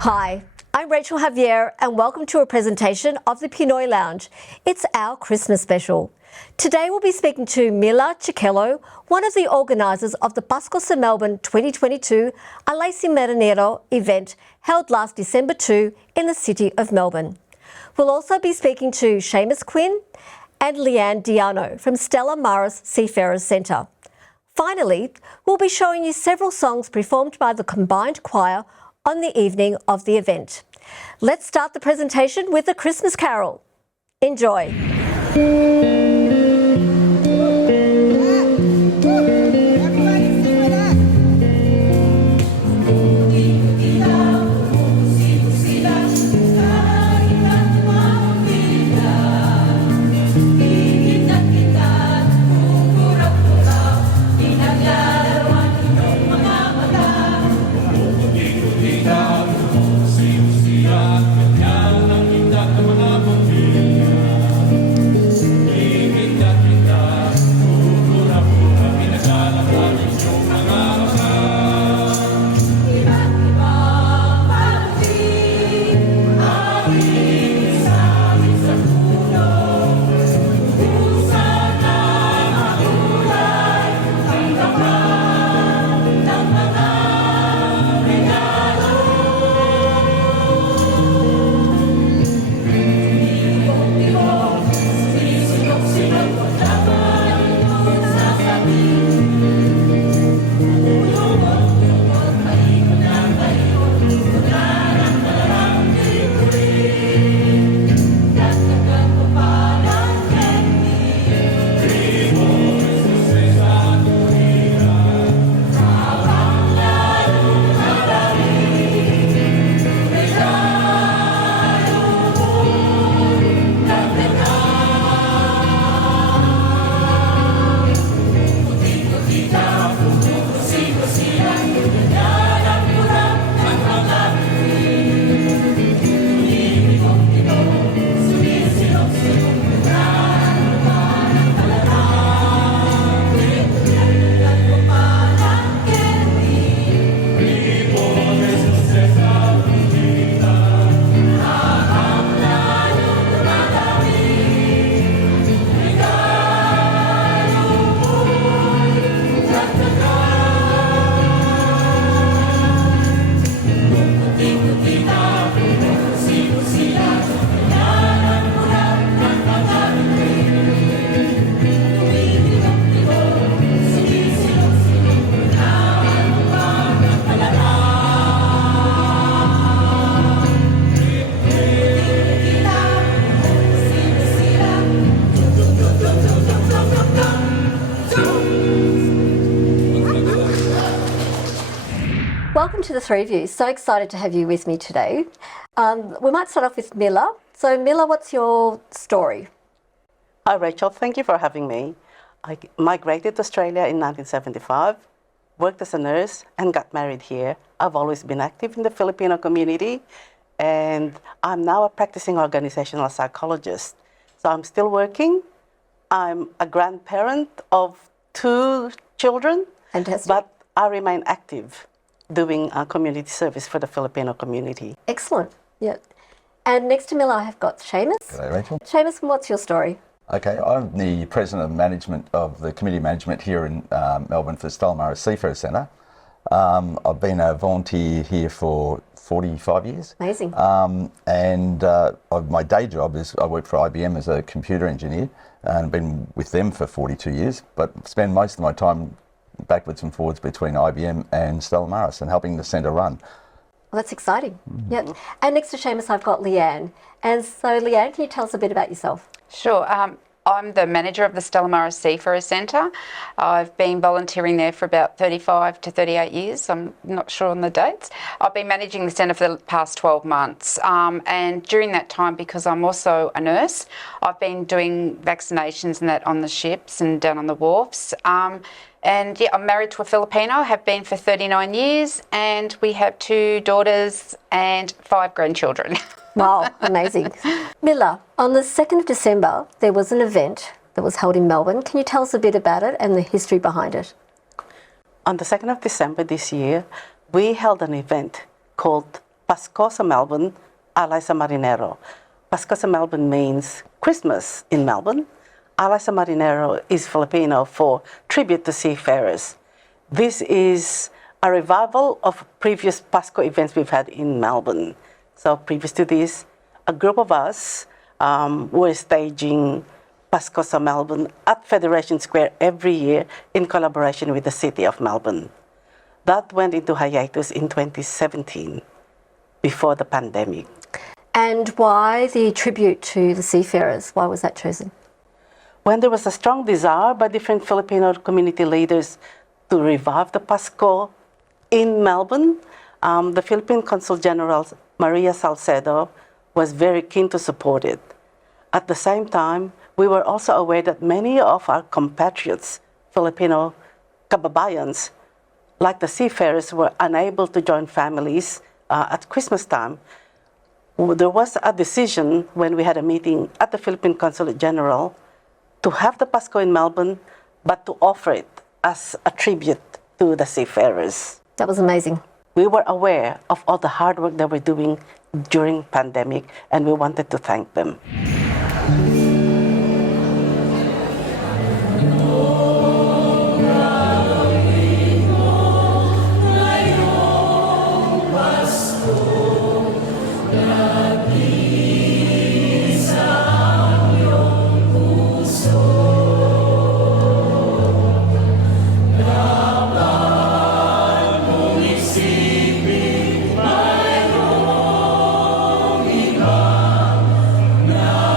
Hi, I'm Rachel Javier and welcome to a presentation of the Pinoy Lounge. It's our Christmas special. Today we'll be speaking to Mila Cichello, one of the organisers of the Pasko Sa Melbourne 2022 Alay Sa Marinero event held last December 2 in the city of Melbourne. We'll also be speaking to Seamus Quinn and Lee-Anne and Diano from Stella Seafarers Centre. Finally, we'll be showing you several songs performed by the combined choir on the evening of the event. Let's start the presentation with a Christmas carol. Enjoy. Welcome to the three of you. So excited to have you with me today. We might start off with Mila. So Mila, what's your story? Hi Rachel, thank you for having me. I migrated to Australia in 1975, worked as a nurse and got married here. I've always been active in the Filipino community and I'm now a practicing organizational psychologist. So I'm still working. I'm a grandparent of 2 children. Fantastic. But I remain active doing community service for the Filipino community. Excellent. Yeah. And next to Mila, I have got Seamus. G'day, Rachel. Seamus, what's your story? Okay, I'm the president of management of the community management here in Melbourne for Stella Seafarer Centre. I've been a volunteer here for 45 years. Amazing. My day job is I work for IBM as a computer engineer and I've been with them for 42 years, but spend most of my time backwards and forwards between IBM and Stella Maris and helping the centre run. Well, that's exciting. Yep. And next to Seamus, I've got Lee-Anne. And so, Lee-Anne, can you tell us a bit about yourself? Sure. I'm the manager of the Stella Seafarer Centre. I've been volunteering there for about 35 to 38 years. I'm not sure on the dates. I've been managing the centre for the past 12 months. And during that time, because I'm also a nurse, I've been doing vaccinations and that on the ships and down on the wharfs. And yeah, I'm married to a Filipino, have been for 39 years, and we have 2 daughters and 5 grandchildren. Wow, amazing. Mila, on the 2nd of December, there was an event that was held in Melbourne. Can you tell us a bit about it and the history behind it? On the 2nd of December this year, we held an event called Pasko Sa Melbourne, Alay Sa Marinero. Pasko Sa Melbourne means Christmas in Melbourne. Alay Sa Marinero is Filipino for tribute to seafarers. This is a revival of previous Pasko events we've had in Melbourne. So previous to this, a group of us were staging Pasko Sa Melbourne at Federation Square every year in collaboration with the City of Melbourne. That went into hiatus in 2017, before the pandemic. And why the tribute to the seafarers? Why was that chosen? When there was a strong desire by different Filipino community leaders to revive the Pasko in Melbourne, the Philippine Consul General Maria Salcedo was very keen to support it. At the same time, we were also aware that many of our compatriots, Filipino kababayans, like the seafarers, were unable to join families at Christmas time. There was a decision when we had a meeting at the Philippine Consulate General to have the Pasko in Melbourne, but to offer it as a tribute to the seafarers. That was amazing. We were aware of all the hard work they were doing during pandemic, and we wanted to thank them. Now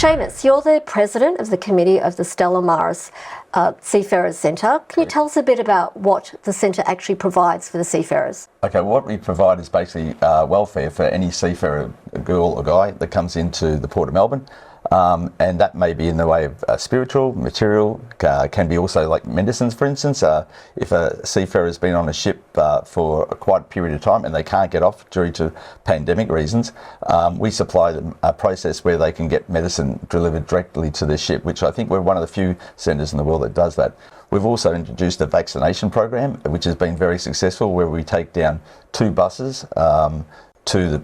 Seamus, you're the president of the committee of the Stella Maris Seafarers Centre. Can you tell us a bit about what the centre actually provides for the seafarers? Okay, what we provide is basically welfare for any seafarer, a girl or guy, that comes into the Port of Melbourne. And that may be in the way of spiritual, material, can be also like medicines, for instance. If a seafarer has been on a ship for quite a period of time and they can't get off due to pandemic reasons, we supply them a process where they can get medicine delivered directly to the ship, which I think we're one of the few centres in the world that does that. We've also introduced a vaccination program, which has been very successful, where we take down 2 buses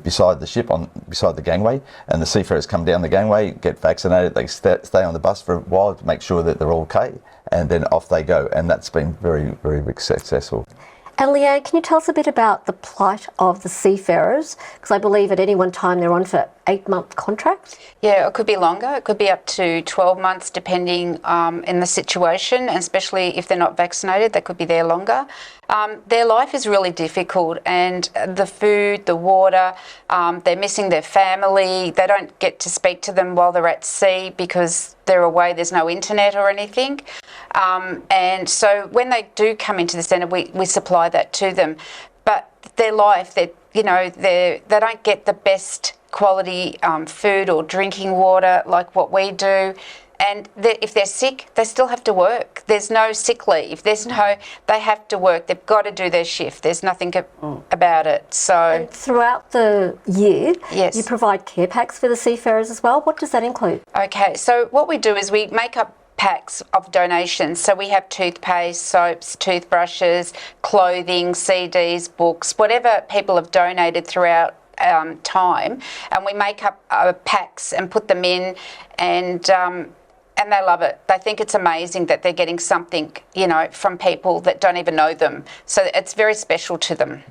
beside the ship, beside the gangway, and the seafarers come down the gangway, get vaccinated, they stay on the bus for a while to make sure that they're all okay, and then off they go, and that's been very, very successful. And Lee-Anne, can you tell us a bit about the plight of the seafarers? Because I believe at any one time they're on for 8-month contracts. Yeah, it could be longer. It could be up to 12 months depending in the situation, and especially if they're not vaccinated, they could be there longer. Their life is really difficult, and the food, the water, they're missing their family. They don't get to speak to them while they're at sea because they're away, there's no internet or anything. And so when they do come into the centre, we supply that to them. But their life, they don't get the best quality food or drinking water like what we do. And if they're sick, they still have to work. There's no sick leave. They have to work. They've got to do their shift. There's nothing about it. So and throughout the year, yes, you provide care packs for the seafarers as well. What does that include? Okay, so what we do is we make up packs of donations. So we have toothpaste, soaps, toothbrushes, clothing, CDs, books, whatever people have donated throughout time, and we make up packs and put them in, and they love it. They think it's amazing that they're getting something, from people that don't even know them. So it's very special to them.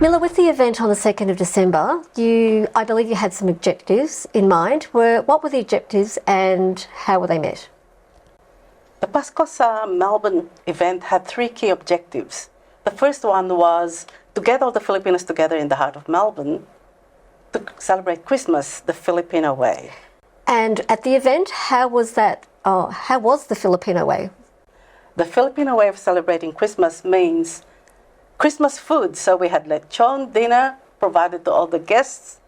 Mila, with the event on the 2nd of December, I believe you had some objectives in mind. What were the objectives and how were they met? The Pasko Sa Melbourne event had 3 key objectives. The first one was to get all the Filipinos together in the heart of Melbourne to celebrate Christmas the Filipino way. And at the event, how was the Filipino way? The Filipino way of celebrating Christmas means Christmas food. So we had lechon dinner provided to all the guests.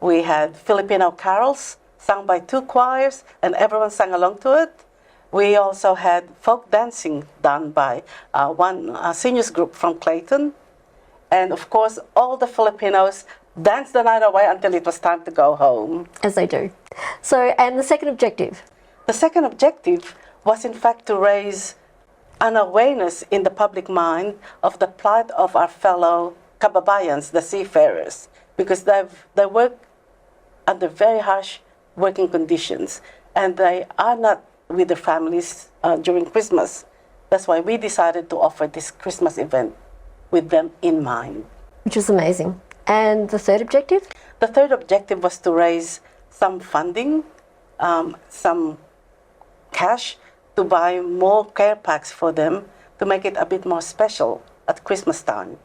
We had Filipino carols sung by 2 choirs and everyone sang along to it. We also had folk dancing done by one seniors group from Clayton. And of course, all the Filipinos danced the night away until it was time to go home. As they do. So, and the second objective? The second objective was in fact to raise an awareness in the public mind of the plight of our fellow kababayans, the seafarers, because they work under very harsh working conditions and they are not with their families during Christmas. That's why we decided to offer this Christmas event with them in mind. Which is amazing. And the third objective? The third objective was to raise some funding, some cash to buy more care packs for them to make it a bit more special at Christmas time.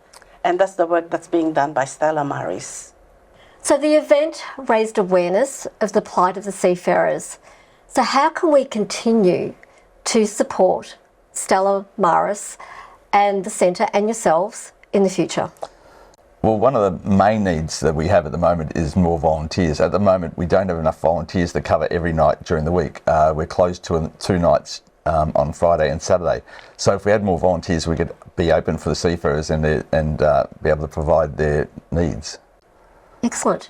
And that's the work that's being done by Stella Maris. So the event raised awareness of the plight of the seafarers. So how can we continue to support Stella Maris and the centre and yourselves in the future? Well, one of the main needs that we have at the moment is more volunteers. At the moment, we don't have enough volunteers to cover every night during the week. We're closed 2 nights on Friday and Saturday. So if we had more volunteers, we could be open for the seafarers and be able to provide their needs. Excellent.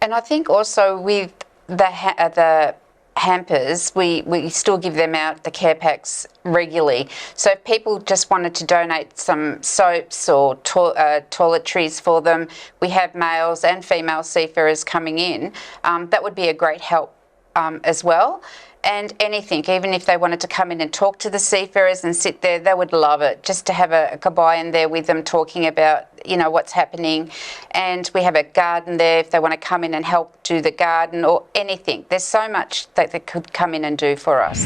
And I think also with the hampers, we still give them out, the care packs, regularly. So if people just wanted to donate some soaps or toiletries for them, we have males and female seafarers coming in. That would be a great help as well. And anything, even if they wanted to come in and talk to the seafarers and sit there, they would love it, just to have a kabayan there with them talking about, what's happening. And we have a garden there if they want to come in and help do the garden or anything. There's so much that they could come in and do for us.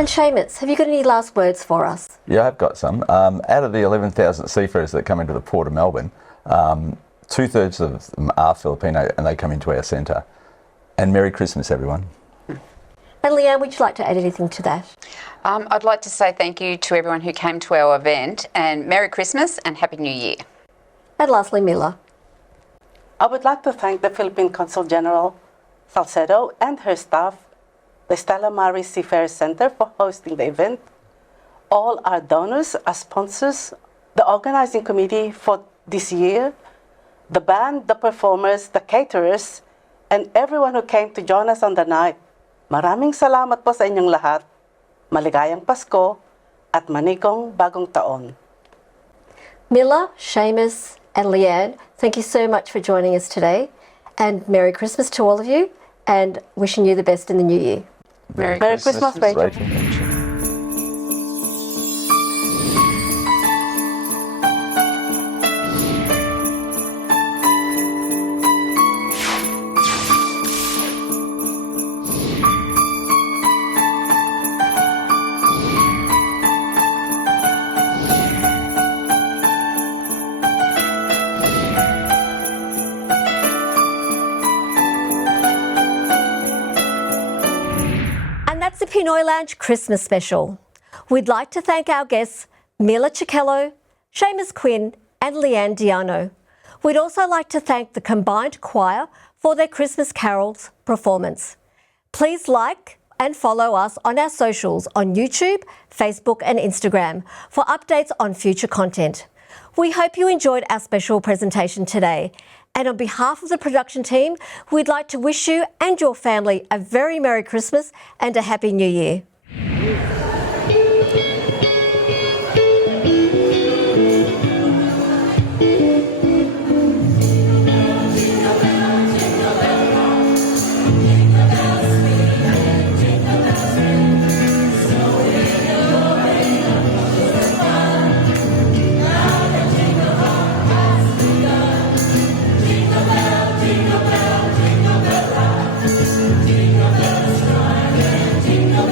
And Seamus, have you got any last words for us? Yeah, I've got some. Out of the 11,000 seafarers that come into the Port of Melbourne, 2/3 of them are Filipino and they come into our centre. And Merry Christmas, everyone. And Lee-Anne, would you like to add anything to that? I'd like to say thank you to everyone who came to our event, and Merry Christmas and Happy New Year. And lastly, Mila. I would like to thank the Philippine Consul General Salcedo and her staff, the Stella Seafarer Center for hosting the event, all our donors, our sponsors, the organizing committee for this year, the band, the performers, the caterers, and everyone who came to join us on the night. Maraming salamat po sa inyong lahat. Maligayang Pasko at Manigong Bagong Taon. Mila, Seamus and Lee-Anne, thank you so much for joining us today. And Merry Christmas to all of you and wishing you the best in the new year. Merry Christmas, Rachel. That's the Pinoy Lounge Christmas Special. We'd like to thank our guests, Mila Cichello, Seamus Quinn and Lee-Anne Diano. We'd also like to thank the combined choir for their Christmas carols performance. Please like and follow us on our socials on YouTube, Facebook and Instagram for updates on future content. We hope you enjoyed our special presentation today. And on behalf of the production team, we'd like to wish you and your family a very Merry Christmas and a Happy New Year. Jingle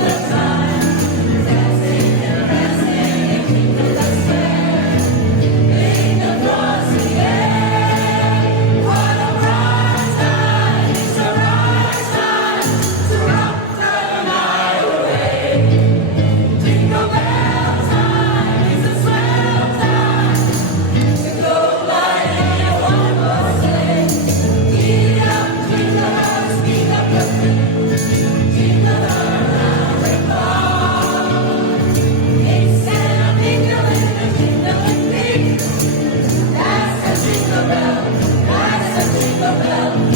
bell,